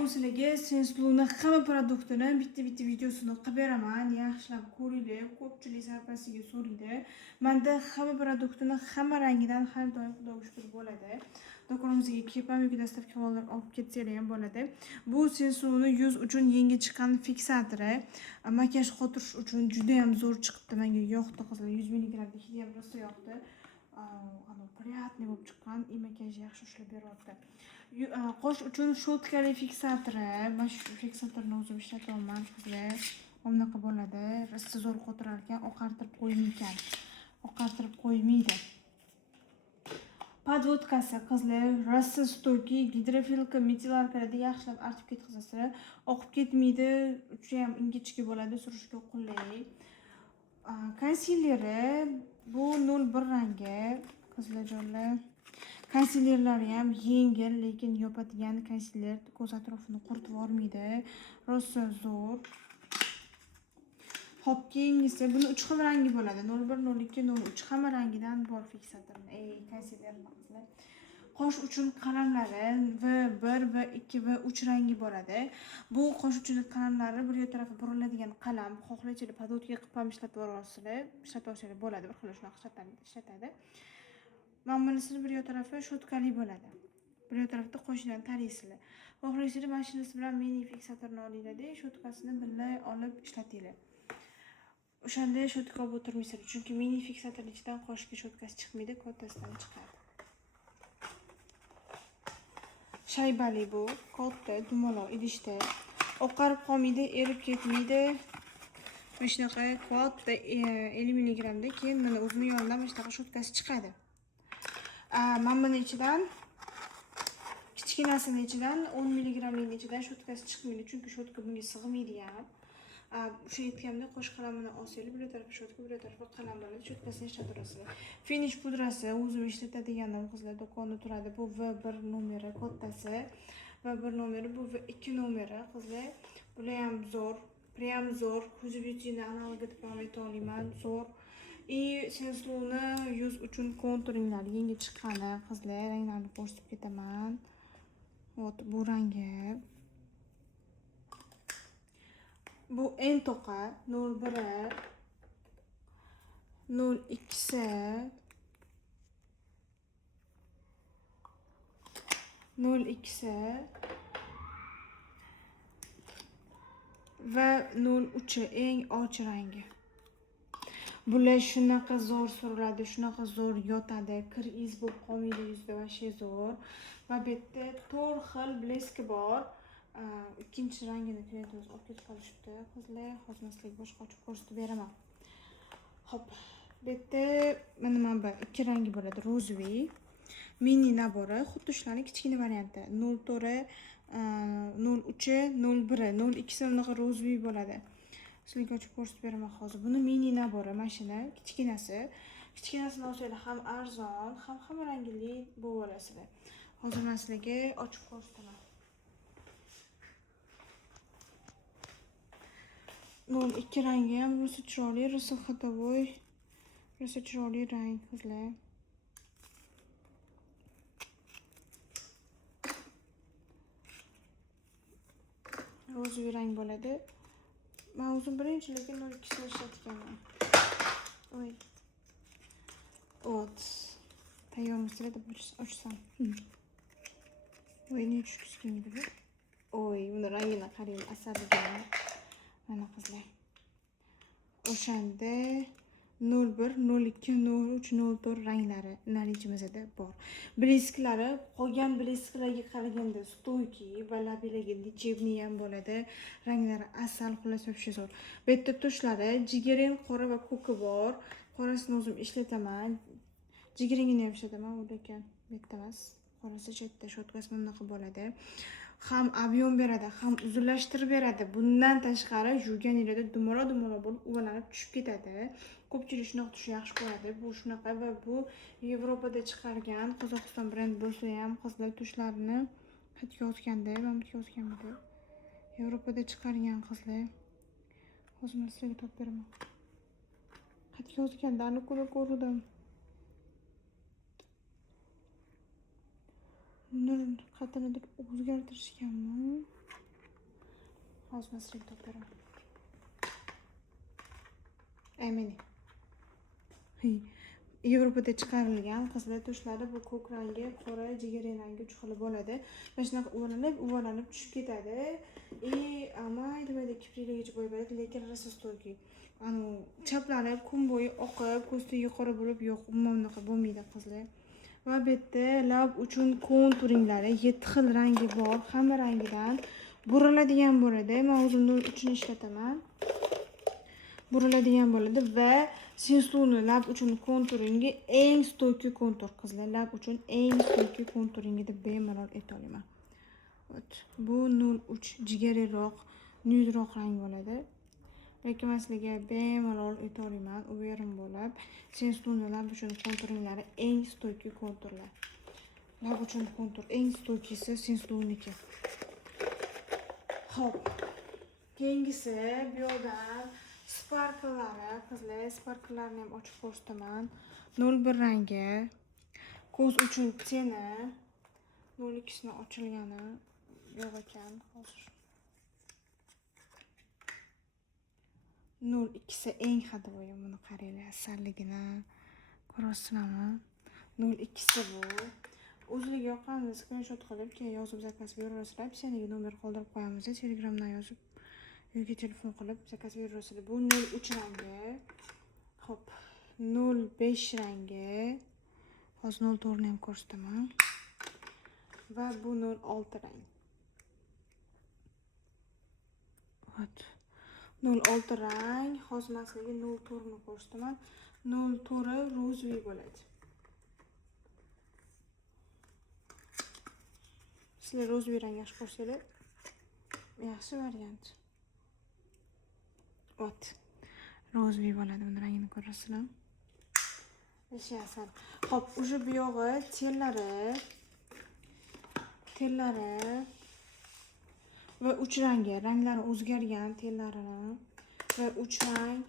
Bugun sizlarga Senslow'ni hamma produktini bitta videosini qilib beraman. Yaxshilab ko'ringlar. Ko'pchilik sarpasiga so'raydi. Menda hamma produktini hamma rangidan har doim xudo shukr bo'ladi. Do'konimizga kelib ham yuk dostavka olib ketsanglar ham bo'ladi. Bu Senslow'ni yuz uchun yangi chiqqan fiksatori. Makiyaj qotirish uchun juda ham zo'r chiqibdi. Menga yoqdi qizlar. 100 mg hidi ham rosa yoqdi. Приятный bo'lib chiqqan. Makiyaj yaxshi ushlab beryapti. Qosh uchun shotkali fiksatori. Mana shu fiksatorni o'zim ishlatyapman qizlar. Bunaqa bo'ladi. Rosa zo'r qotirar ekan, oqartirib qo'ymaydi. Oqartirib qo'ymaydi. Podvodkasi qizlar rosa stoki, gidrofilka, metil alkalida yaxshilab artib ketkazasiz. Oqib ketmaydi, juda ham ingichka bo'ladi, surishga qulay. Konsileri bu 01 rangi qizlar jonlar. Konsilerlari ham yengil, lekin yopadigan konsiler, ko'z atrofini quritib yormaydi. Rosa zo'r. Hop, keyingisi buni 3 xil rangi bo'ladi. 01, 02, 03 hamma rangidan bor fiksatorni. Konsiler qizlar. Qosh uchun qalamlari V1, V2, V3 rangi bo'ladi. Bu qosh uchun qalamlari bir tarafi buriladigan qalam. Xohlaysizlar podvodka qilib ham ishlatib olsanglar bo'ladi. Bir xil shunaqa ishlatadi. Mana bunisini bir tarafi shotkali bo'ladi. Bir tarafda qo'shdan taraysizlar. Xohlaysizlar mashinasi bilan mini fiksatorni olinglar-da, shotkasini birga olib ishlatinglar. O'shanda shotka olib o'tirmaysizlar, chunki mini fiksator ichidan qoshga shotkasi chiqmaydi, kattasidan chiqadi. Shaybali bu, katta, dumaloq idishda. Oqarib qolmaydi, erib ketmaydi. Mana shunaqa katta 50 mg da keyin mana o'zini yonidan mana shunaqa shotkasi chiqadi. Mana buni ichidan kichkinasini ichidan 10 mg ning ichidan shotkasi chiqmaydi, chunki shotka bunga sig'maydi ham. O'sha aytganimda qo'sh qalamini olsanglar, bir tarafi shotka, bir tarafi qalam bo'ladi, shotkasini ishlatasizlar. Finish pudrasi o'zim ishlatadiganim qizlar do'konda turadi. Bu V1 nomeri kattasi, V1 nomeri, bu V2 nomeri qizlar. Bular ham zo'r, prям zo'r. Huzi Beauty'ni analogi deb ham ayta olaman, zo'r. Senslow'ni yuz uchun konturinglar yangi chiqqani qizlar, ranglarni ko'rsatib ketaman. Bu rangi. Bu en toqa 01, 02, 02 va 03 eng och rangi. Bular shunaqa zo'r suriladi, shunaqa zo'r yotadi, kir iz bo'lib qolmaydi yuzda, vashe zo'r. Va bu yerda 4 xil bleski bor. Ikkinchi rangini klientimiz olib ketib qolishibdi. Qizlar, hozirlik boshqa ochib ko'rsatib beraman. Hop, bu yerda mana bu ikki rangi bo'ladi, rozevi, mini nabori, xuddi shularning kichkina varianti. 04, 03, 01, 02 unaqa rozevi bo'ladi. Sizlarga ochib ko'rsatib beraman hozir. Buni mini nabori, mashina kichkinasi. Kichkinasini olsanglar ham arzon, ham hamma rangli bo'lib olasizlar. Hozir men sizlarga ochib ko'rsataman. 02 rangi ham rosa chiroyli, rosa xatovoy, rosa chiroyli rang qizlar. Rozevi rang bo'ladi. Men o'zim birinchilarga 02 ni ishlatganman. Oy. Ot. Tayyormisizlar deb ochsam. Voy, ne tushkisi kelmaydi bu. Oy, buni rangini qarang, asabiga. Mana qizlar. O'shanda 01, 02, 03, 04 ranglari narichimizda bor. Blesklari qolgan blesklarga qaraganda stoyki va labilarga nechebni ham bo'ladi. Ranglari asal, xullas вообще zo'r. Bu yerda tushlari jigarin, qora va ko'ki bor. Qorasini o'zim ishlataman. Jigaringini ham ishlataman, lekin bu yerda emas. Qorasi chetda, shotkasi bunaqa bo'ladi. Ham ob'yom beradi, ham uzunlashtirib beradi. Bundan tashqari yurganingizda dumaloq bo'lib uvalanib tushib ketadi. Ko'pchilik shunaqa tushni yaxshi ko'radi. Bu shunaqa va bu Yevropada chiqargan, Qozog'iston brend bo'lsa ham qizlar tushlarini xatga yozganda, men bitga yozganman. Yevropada chiqargan qizlar. Hozir men sizlarga topib beraman. Xatga yozganda aniq ko'rdim. Nur qatini o'zgartirishganmi? Ozmaslik topiraman. Amini. Yevropada chiqarilgan qizlar tushlari bu ko'k rangi, qora, jigarrang rangi uch xil bo'ladi. Mana shunaqa uvalanib tushib ketadi. Amayli mayda kipriklargacha bo'ladi, lekin rosa stoyki. Chaplanib, kun bo'yi oqib, ko'zda yuqori bo'lib, yo'q, umuman unaqa bo'lmaydi qizlar. Va bu yerda lab uchun konturinglari 7 xil rangi bor, hamma rangidan buriladigan bo'ladi. Men o'zim nol uchun ishlataman. Buriladigan bo'ladi va Sensluni lab uchun konturingi eng stoyki kontur qizlar. Lab uchun eng stoyki konturingi deb bemalol ayta olaman. Bu 03 jigarroq, nuderoq rang bo'ladi. Lekin men sizlarga bemalol ayta olaman, uverin bo'lib, Sensluni lab uchun konturinglari eng stoyki konturlar. Lab uchun kontur eng stoykisi Sensluniki. Xo'p. Keyingisi bu yoqdan sparklari, qizlar, sparklarni ham ochib ko'rsataman. 01 rangi, ko'z uchun teni, 02sini ochilgani yo'q ekan hozir. 02si eng hadavoyi, buni qaranglar, asalligini ko'rasizlarmi? 02si bu. O'zingizga yoqqanini screenshot qilib, keyin yozib zakaz beraverasizlar. Opsiyaga nomer qoldirib qo'yamiz, Telegramdan yozib yoki telefon qilib zakaz beraverasizlar. Bu 03 rangi. Xo'p, 05 rangi. Hozir 04ni ham ko'rsataman. Va bu 06 rang. 06 rang. Hozir men sizlarga 04ni ko'rsataman. 04 ro'zvi bo'ladi. Sizlar ro'zvi rang yaxshi ko'rsanglar, yaxshi variant. Ro'zvi bo'ladi, buni rangini ko'rasizlar. Asal. Xo'p, уже bu yog'i tellari va uch rangi, ranglari o'zgargan tellarini va uch rang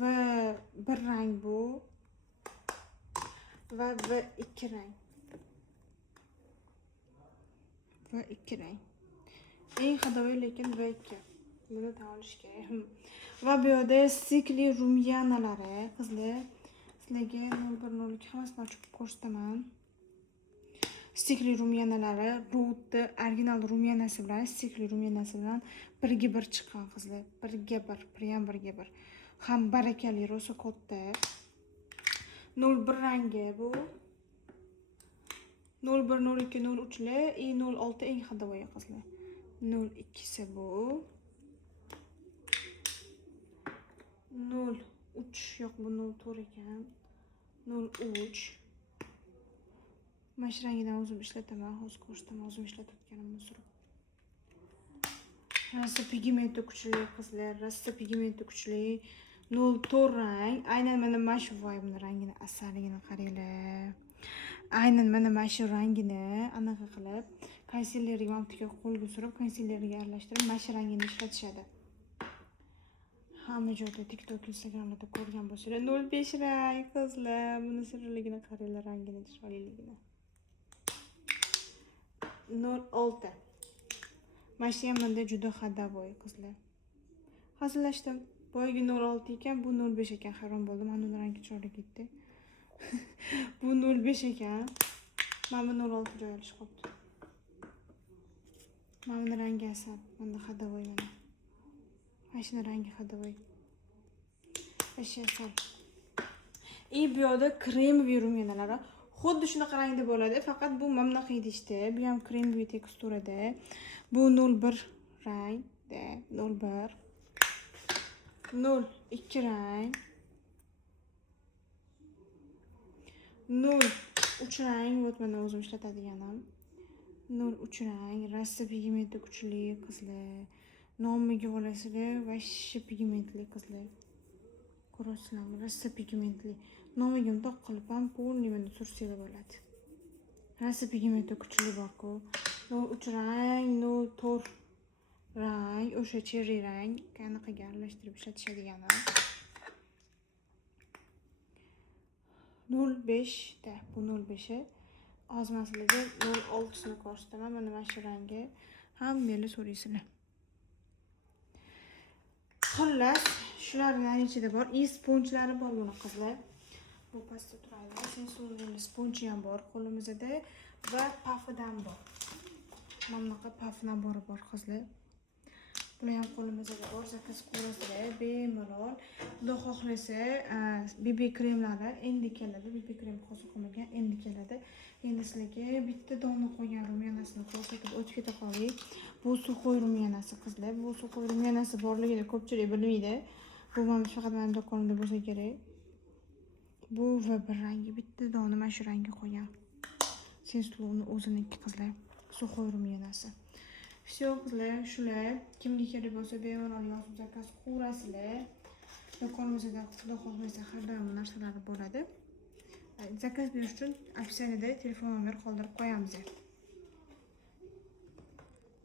va bir rang bu va ikki rang. Va ikki rang. Eng hadavoyi lekin V2. Buni tan olish kerak. Va bu yerda sikli rumyanalari, qizlar, sizlarga 0102 hammasini ochib ko'rsataman. Sikli rumyanalari Root'ni original rumyanasi bilan, sikli rumyanasi bilan birga bir chiqqan qizlar. Birga bir. Ham barakali rosa katta. 01 rangi bu. 01, 02, 03lar, 06 eng hadavoyi qizlar. 02si bu. 03 yo'q, bu 04 ekan. 03. Mana shu rangidan o'zim ishlataman, hozir ko'rsataman, o'zim ishlatayotganimni surib. Rasa pigmenti kuchli qizlar, rasa pigmenti kuchli. 04 rang. Aynan mana shu vibe'ni rangini, asaligini qaranglar. Aynan mana shu rangini anaqa qilib, konsillerga mamtiga qo'lga surib, konsillerga aralashtirib, mana shu rangini ishlatishadi. Hamma joyda TikTok, Instagramda ko'rgan bo'lsanglar, 05 rang qizlar, buni sirligini qaranglar, rangini, chiroyliligini. 06. Mana shu ham menda juda hadavoy qizlar. Hazillashdim. Boyagi 06 ekan, bu 05 ekan, hayron bo'ldim. Mana uni rangi chiroyli ketdi. Bu 05 ekan. Mana bu 06 joylashib qolibdi. Mana buni rangi asal, menda hadavoy mana. Mana shuni rangi hadavoy. Asal. Bu yoqda kremviy rumyanalari xuddi shunaqa rangda bo'ladi, faqat bu mamnaqiy idishda. Bu ham kremviy teksturada. Bu 01 rangda, 01. 02 rang. 03 rang, вот mana o'zim ishlatadiganim. 03 rang, rasta pigmenti kuchli qizlar. Nomiga olasizlar, vashshi pigmentli qizlar. Ko'rasizlarmi? Rasta pigmentli. Nomiga mundoq qilib ham polniy mana sursanglar bo'ladi. Rasta pigmenti kuchli bor-ku. 03 rang, 04 rang, o'sha cherry rang, qanaqaga aralashtirib ishlatishadigan. 05 da, bu 05. Hozir sizlarga 06sini ko'rsataman. Mana shu rangi. Hammangiz so'raysizlar. Xullas, shularning ichida bor. Sponjlari bor buni qizlar. Bu pastda turadi. Sensual sponji ham bor qo'limizda va pafidan bor. Mana bunaqa paf nabori bor qizlar. Bular ham qo'limizda bor. Zakaz qilasizlar bemalol. Xudo xohlasa, BB kremlari endi keladi. BB krem hozir qolmagan, endi keladi. Endi sizlarga bitta dona qo'ygan rumyanasini ko'rsatib o'tib keta qoldik. Bu suxoy rumyanasi qizlar. Bu suxoy rumyanasi borligini ko'pchilik bilmaydi. Bu mana faqat mening do'konimda bo'lsa kerak. Bu va bir rangi bitta dona mana shu rangga qo'ygan. Sensualni o'ziniki qizlar. Suxoy rumyanasi. Все qizlar, shular kimga kerak bo'lsa bemalol yozib zakaz qilasizlar. Do'konimizda xudo xohlasa har doim narsalar bo'ladi. Zakaz berish uchun opsiyonida telefon nomer qoldirib qo'yamiz.